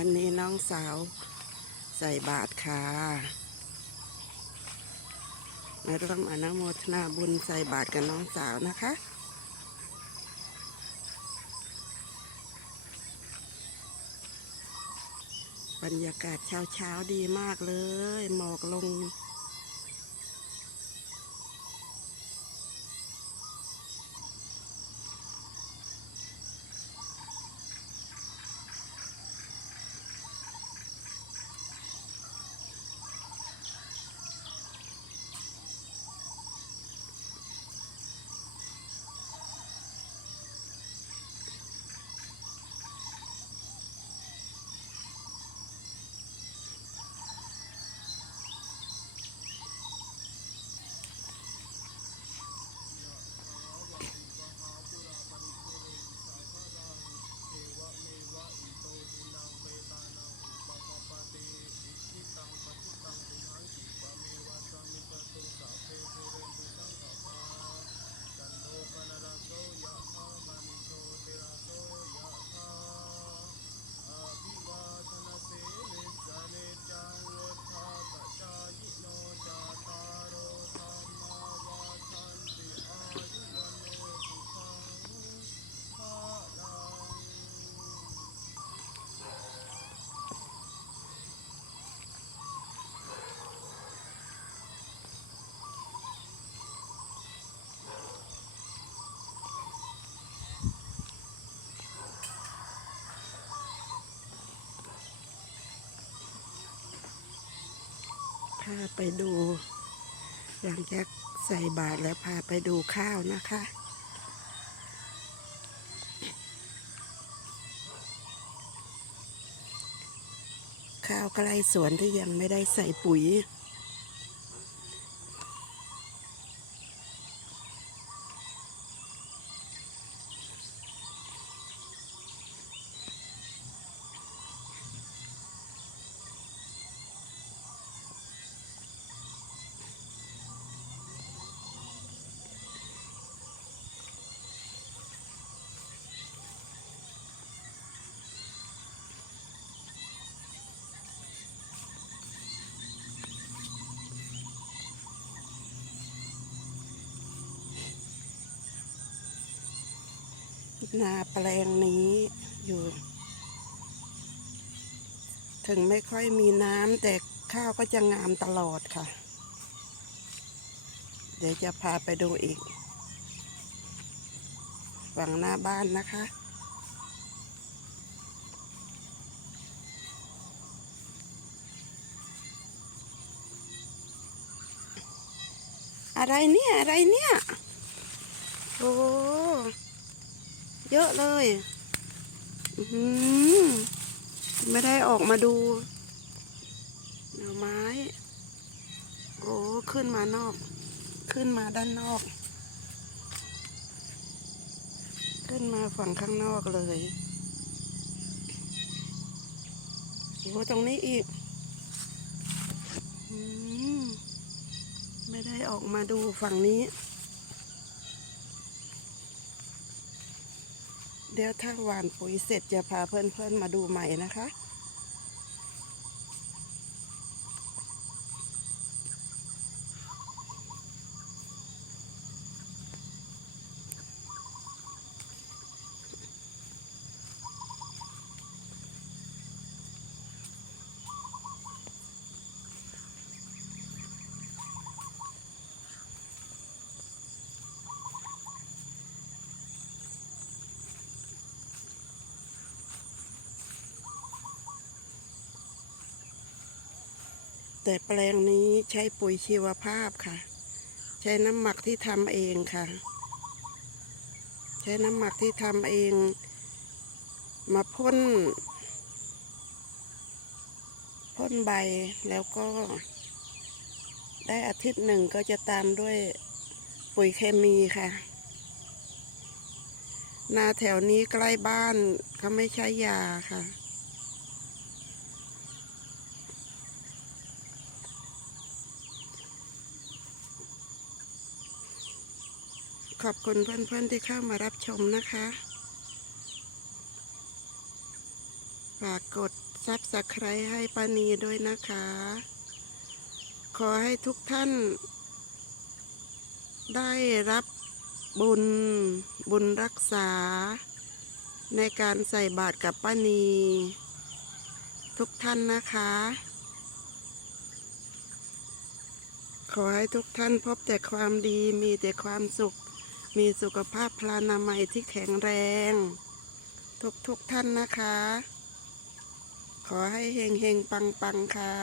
วันนี้น้องสาวใส่บาตรค่ะมาร่วมอนุโมทนาบุญใส่บาตรกับน้องสาวนะคะบรรยากาศเช้าเช้าๆดีมากเลย หมอกลง ไปดู หลังจากใส่บาตรแล้วพาไปดูข้าวนะคะข้าวใกล้สวนที่ยังไม่ได้ใส่ปุ๋ย นาแปลงนี้อยู่ ถึงไม่ค่อยมีน้ำแต่ข้าวก็จะงามตลอดค่ะ เดี๋ยวจะพาไปดูอีกฝั่งหน้าบ้านนะคะ อะไรเนี่ย อะไรเนี่ย โอ้ เยอะเลยไม่ได้ออกมาดูหน่อไม้ โอ้ขึ้นมานอก ขึ้นมาด้านนอก ขึ้นมาฝั่งข้างนอกเลยโอ้ตรงนี้อีกอไม่ได้ออกมาดูฝั่งนี้ เดี๋ยวถ้าหวานปุ๋ยเสร็จจะพาเพื่อนๆมาดูใหม่นะคะ แต่แปลงนี้ใช้ปุ๋ยชีวภาพค่ะ ใช้น้ำหมักที่ทำเองค่ะ ใช้น้ำหมักที่ทำเอง มาพ่นพ่นใบแล้วก็ ได้อาทิตย์หนึ่งก็จะตามด้วยปุ๋ยเคมีค่ะ นาแถวนี้ใกล้บ้านเขาไม่ใช้ยาค่ะ ขอบคุณเพื่อนๆที่เข้ามารับชมนะคะ ฝากกดซับสไครต์ให้ป้านีด้วยนะคะ ขอให้ทุกท่าน ได้รับบุญบุญรักษา ในการใส่บาตรกับป้านี ทุกท่านนะคะ ขอให้ทุกท่านพบแต่ความดีมีแต่ความสุข มีสุขภาพพลานามัยที่แข็งแรง ทุกทุกท่านนะคะ ขอให้เฮงเฮงปังปังค่ะ